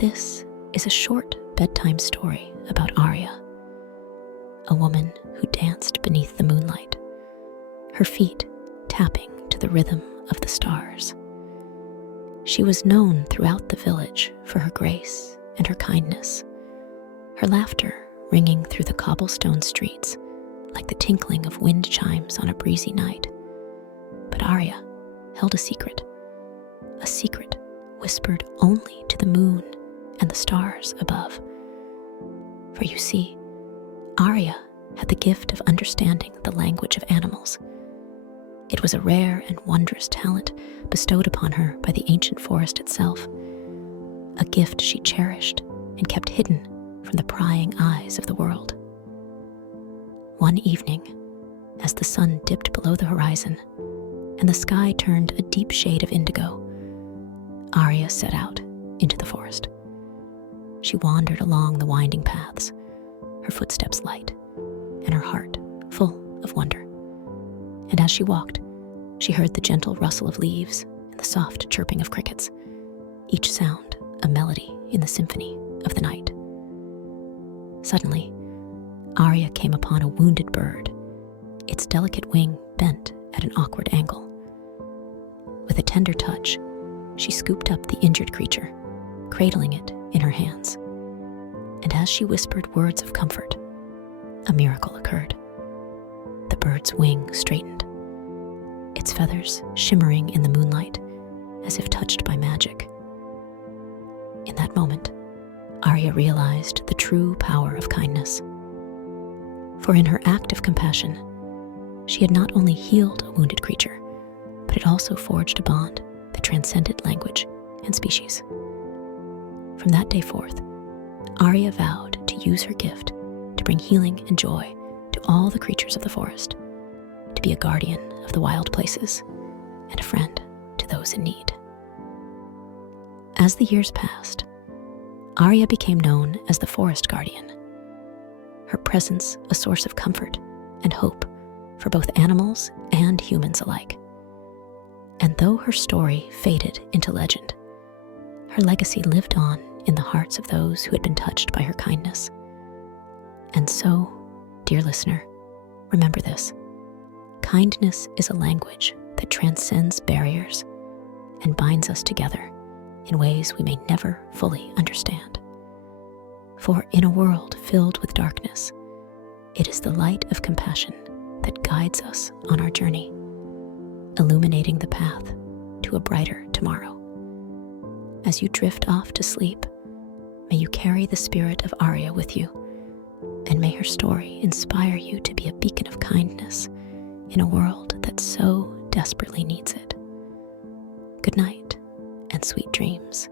This is a short bedtime story about Arya, a woman who danced beneath the moonlight, her feet tapping to the rhythm of the stars. She was known throughout the village for her grace and her kindness, her laughter ringing through the cobblestone streets like the tinkling of wind chimes on a breezy night. But Arya held a secret whispered only to the moon and the stars above. For you see, Arya had the gift of understanding the language of animals. It was a rare and wondrous talent bestowed upon her by the ancient forest itself, a gift she cherished and kept hidden from the prying eyes of the world. One evening, as the sun dipped below the horizon and the sky turned a deep shade of indigo, Arya set out into the forest. She wandered along the winding paths, her footsteps light and her heart full of wonder. And as she walked, she heard the gentle rustle of leaves and the soft chirping of crickets, each sound a melody in the symphony of the night. Suddenly, Arya came upon a wounded bird, its delicate wing bent at an awkward angle. With a tender touch, she scooped up the injured creature, cradling it in her hands. And as she whispered words of comfort, a miracle occurred. The bird's wing straightened, its feathers shimmering in the moonlight as if touched by magic. In that moment, Arya realized the true power of kindness. For in her act of compassion, she had not only healed a wounded creature, but had also forged a bond that transcended language and species. From that day forth, Arya vowed to use her gift to bring healing and joy to all the creatures of the forest, to be a guardian of the wild places and a friend to those in need. As the years passed, Arya became known as the Forest Guardian, her presence a source of comfort and hope for both animals and humans alike. And though her story faded into legend, her legacy lived on in the hearts of those who had been touched by her kindness. And so, dear listener, remember this: kindness is a language that transcends barriers and binds us together in ways we may never fully understand. For in a world filled with darkness, it is the light of compassion that guides us on our journey, illuminating the path to a brighter tomorrow. As you drift off to sleep, may you carry the spirit of Arya with you, and may her story inspire you to be a beacon of kindness in a world that so desperately needs it. Good night and sweet dreams.